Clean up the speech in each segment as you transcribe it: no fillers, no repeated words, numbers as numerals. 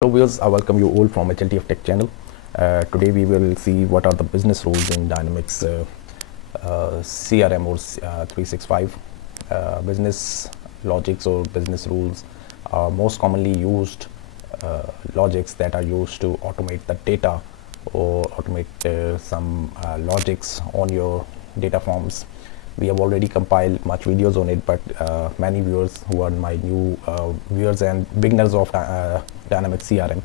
Hello viewers, I welcome you all from HLTF Tech channel. Today we will see what are the business rules in Dynamics CRM or 365. Business logics or business rules are most commonly used logics that are used to automate the data or automate some logics on your data forms. We have already compiled much videos on it, but many viewers who are my new viewers and beginners of Dynamics CRM,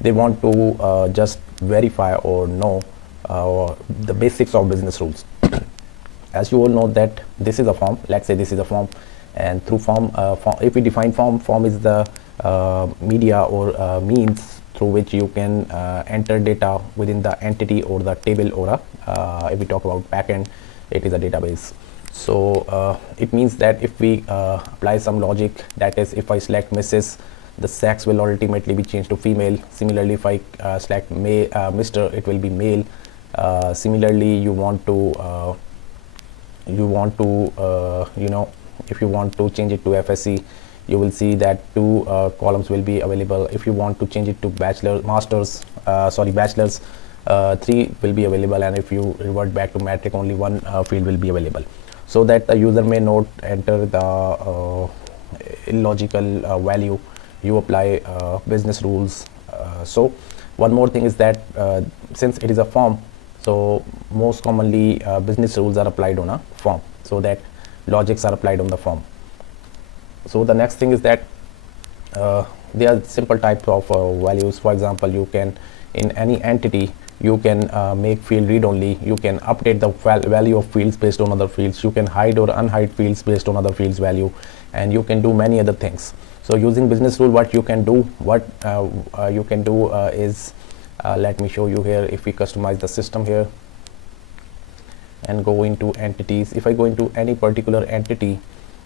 they want to just verify or know the basics of business rules. As you all know that this is a form. Let's say this is a form, and through form, if we define form is the media or means through which you can enter data within the entity or the table, or if we talk about backend, it is a database. So it means that if we apply some logic, that is, if I select Mrs., the sex will ultimately be changed to female. Similarly, if I select Mr., it will be male. Similarly, you want to if you want to change it to FSC, you will see that two columns will be available. If you want to change it to bachelor's, three will be available, and if you revert back to metric, only one field will be available, so that the user may not enter the illogical value. You apply business rules. So one more thing is that since it is a form, so most commonly business rules are applied on a form, so that logics are applied on the form. So the next thing is that there are simple types of values. For example, you can, in any entity, you can make field read only. You can update the value of fields based on other fields. You can hide or unhide fields based on other fields value, and you can do many other things. So using business rule, what you can do is let me show you here. If we customize the system here and go into entities, if I go into any particular entity,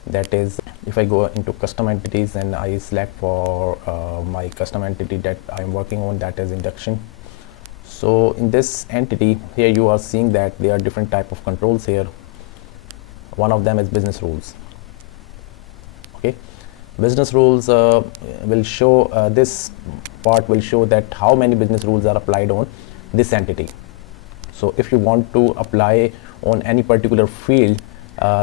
that is, if I go into custom entities and I select for my custom entity that I am working on, that is induction. So in this entity here, you are seeing that there are different type of controls here. One of them is business rules. Okay, business rules will show, this part will show that how many business rules are applied on this entity. So if you want to apply on any particular field,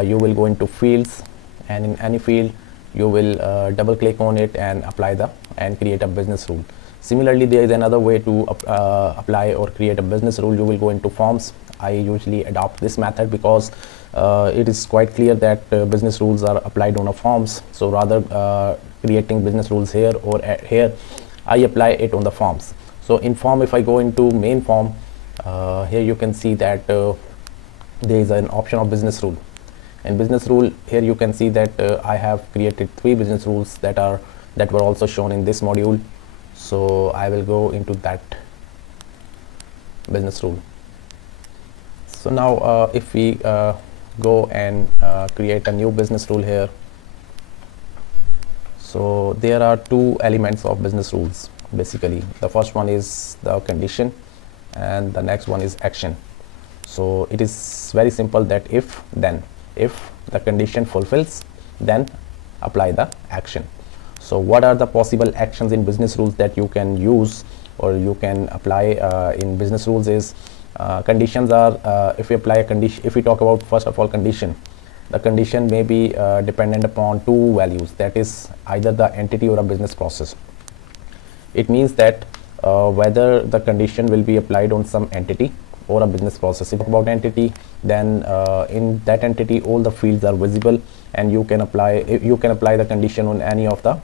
you will go into fields, and in any field you will double click on it and apply and create a business rule. Similarly, there is another way to apply or create a business rule. You will go into forms. I usually adopt this method because it is quite clear that business rules are applied on a forms. So rather creating business rules here or here, I apply it on the forms. So in form, if I go into main form, here you can see that there is an option of business rule. And business rule, here you can see that I have created 3 business rules that were also shown in this module. So I will go into that business rule. So now if we go and create a new business rule here, so there are 2 elements of business rules basically. The first one is the condition, and the next one is action. So it is very simple that if the condition fulfills, then apply the action. So what are the possible actions in business rules that you can use or you can apply in business rules is conditions are, if we apply a condition, if we talk about first of all condition, the condition may be dependent upon 2 values, that is either the entity or a business process. It means that whether the condition will be applied on some entity or a business process. If about entity, then in that entity all the fields are visible, and you can apply the condition on any of the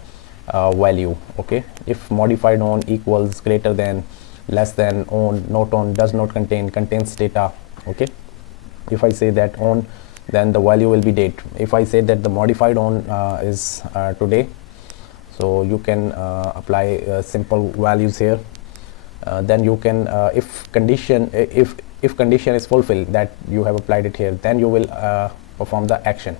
value. Okay, if modified on equals, greater than, less than, on, not on, does not contain, contains data. Okay, if I say that on, then the value will be date. If I say that the modified on is today, so you can apply simple values here. Then you can if condition is fulfilled, that you have applied it here, then you will perform the action.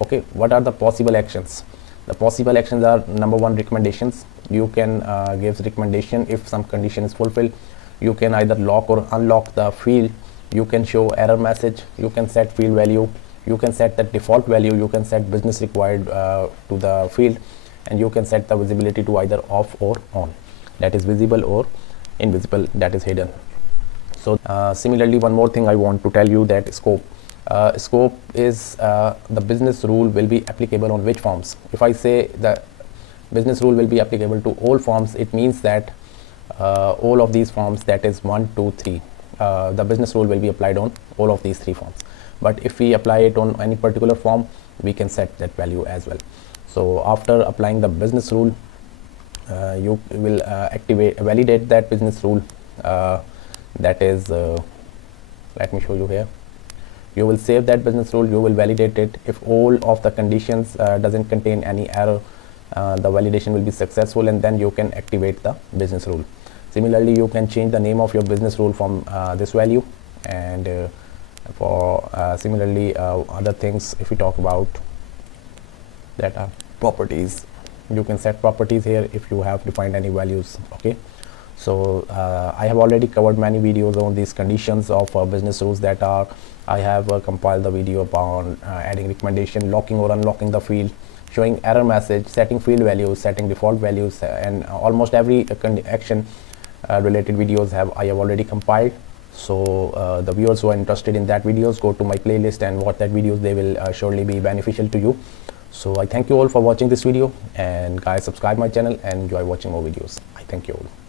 Okay, what are the possible actions? The possible actions are, number 1, recommendations. You can give recommendation if some condition is fulfilled. You can either lock or unlock the field. You can show error message. You can set field value. You can set the default value. You can set business required to the field, and you can set the visibility to either off or on. that is visible, or invisible, that is hidden. So similarly, one more thing I want to tell you, that scope. Scope is the business rule will be applicable on which forms. If I say the business rule will be applicable to all forms, it means that all of these forms, that is 1, 2, 3, the business rule will be applied on all of these 3 forms. But if we apply it on any particular form, we can set that value as well. So after applying the business rule, you will validate that business rule, that is let me show you here. You will save that business rule, you will validate it. If all of the conditions doesn't contain any error, the validation will be successful, and then you can activate the business rule. Similarly, you can change the name of your business rule from this value, and for similarly other things, if we talk about that are properties, you can set properties here if you have defined any values. Okay, so I have already covered many videos on these conditions of business rules that are. I have compiled the video upon adding recommendation, locking or unlocking the field, showing error message, setting field values, setting default values, and almost every action related videos I have already compiled. So the viewers who are interested in that videos, go to my playlist and watch that videos. They will surely be beneficial to you. So I thank you all for watching this video, and guys, subscribe my channel and enjoy watching more videos. I thank you all.